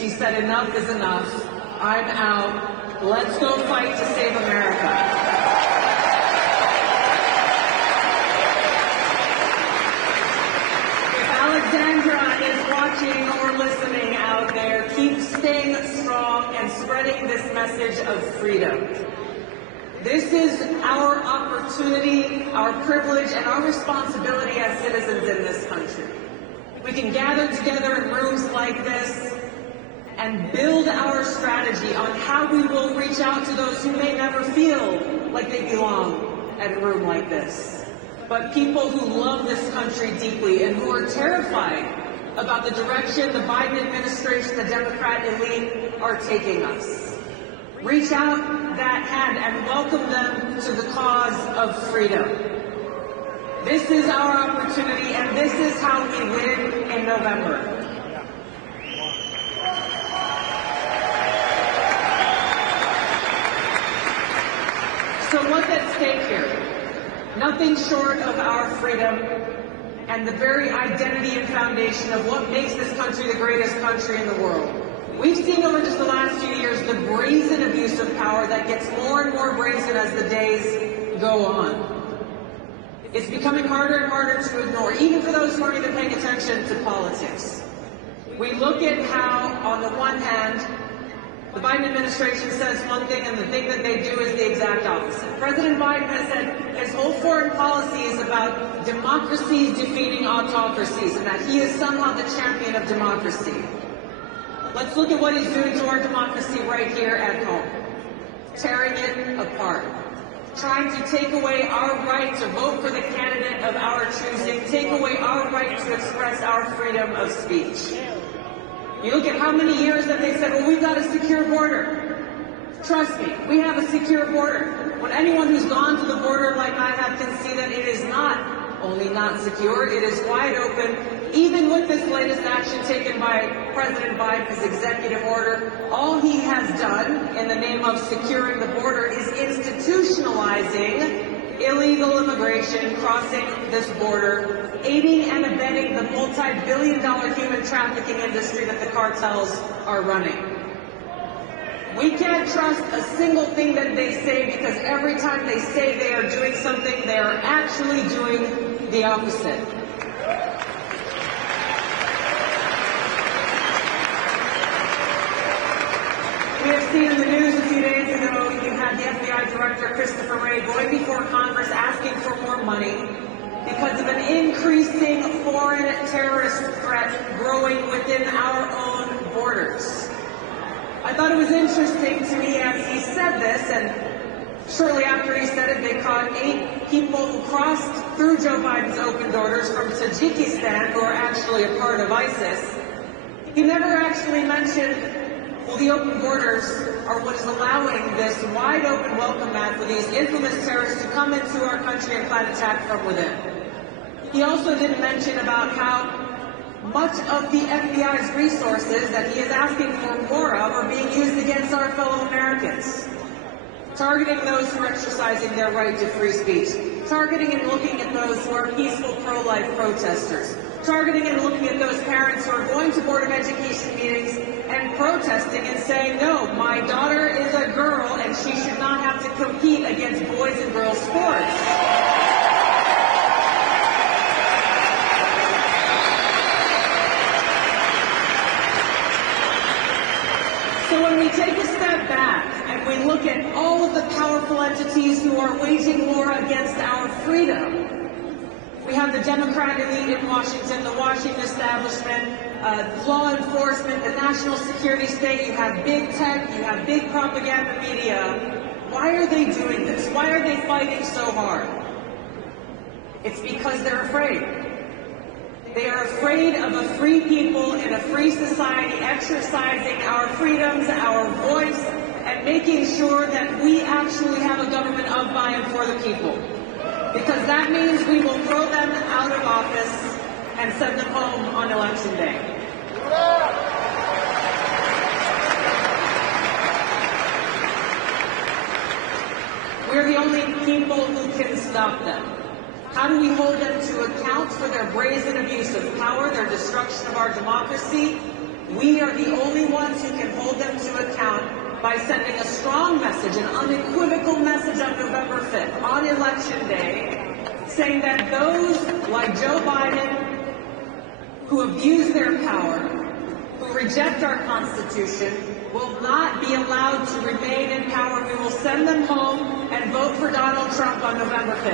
She said, enough is enough. I'm out. Let's go fight to save America. If Alexandra is watching or listening out there, keep staying strong and spreading this message of freedom. This is our opportunity, our privilege, and our responsibility as citizens in this country. We can gather together in rooms like this and build our strategy on how we will reach out to those who may never feel like they belong at a room like this. But people who love this country deeply and who are terrified about the direction the Biden administration, the Democrat elite, are taking us. Reach out that hand and welcome them to the cause of freedom. This is our opportunity, and this is how we win in November. So what's at stake here? Nothing short of our freedom and the very identity and foundation of what makes this country the greatest country in the world. We've seen over just the last few years the brazen abuse of power that gets more and more brazen as the days go on. It's becoming harder and harder to ignore, even for those who aren't even paying attention to politics. We look at how, on the one hand, the Biden administration says one thing and the thing that they do is the exact opposite. President Biden has said his whole foreign policy is about democracies defeating autocracies and that he is somehow the champion of democracy. Let's look at what he's doing to our democracy right here at home. Tearing it apart. Trying to take away our right to vote for the candidate of our choosing, take away our right to express our freedom of speech. You look at how many years that they said, well, we've got a secure border. Trust me, we have a secure border. When anyone who's gone to the border like I have can see that it is not only not secure, it is wide open. Even with this latest action taken by President Biden's executive order, all he has done in the name of securing the border is institutionalizing illegal immigration crossing this border, aiding and abetting the multi-billion-dollar human trafficking industry that the cartels are running. We can't trust a single thing that they say because every time they say they are doing something, they are actually doing the opposite. We have seen in the news a few days ago, you had the FBI Director Christopher Wray going before Congress asking for more money because of an increasing foreign terrorist threat growing within our own borders. I thought it was interesting to me as he said this, and shortly after he said it, they caught 8 people who crossed through Joe Biden's open borders from Tajikistan who are actually a part of ISIS. He never actually mentioned, well, the open borders are what is allowing this wide open welcome mat for these infamous terrorists to come into our country and plan attack from within. He also didn't mention about how much of the FBI's resources that he is asking for more of are being used against our fellow Americans, targeting those who are exercising their right to free speech, targeting and looking at those who are peaceful pro-life protesters, targeting and looking at those parents who are going to Board of Education meetings and protesting and saying, no, my daughter is a girl and she should not have to compete against boys and girls sports. So when we take a step back and we look at all of the powerful entities who are waging war against our freedom, we have the Democrat elite in Washington, the Washington establishment, law enforcement, the national security state, you have big tech, you have big propaganda media. Why are they doing this? Why are they fighting so hard? It's because they're afraid. They are afraid of a free people in a free society exercising our freedoms, our voice, and making sure that we actually have a government of, by, and for the people. Because that means we will throw them out of office and send them home on Election Day. We're the only people who can stop them. How do we hold them to account for their brazen abuse of power, their destruction of our democracy? We are the only ones account by sending a strong message, an unequivocal message on November 5th, on Election Day, saying that those like Joe Biden who abuse their power, who reject our Constitution, will not be allowed to remain in power. We will send them home and vote for Donald Trump on November 5th.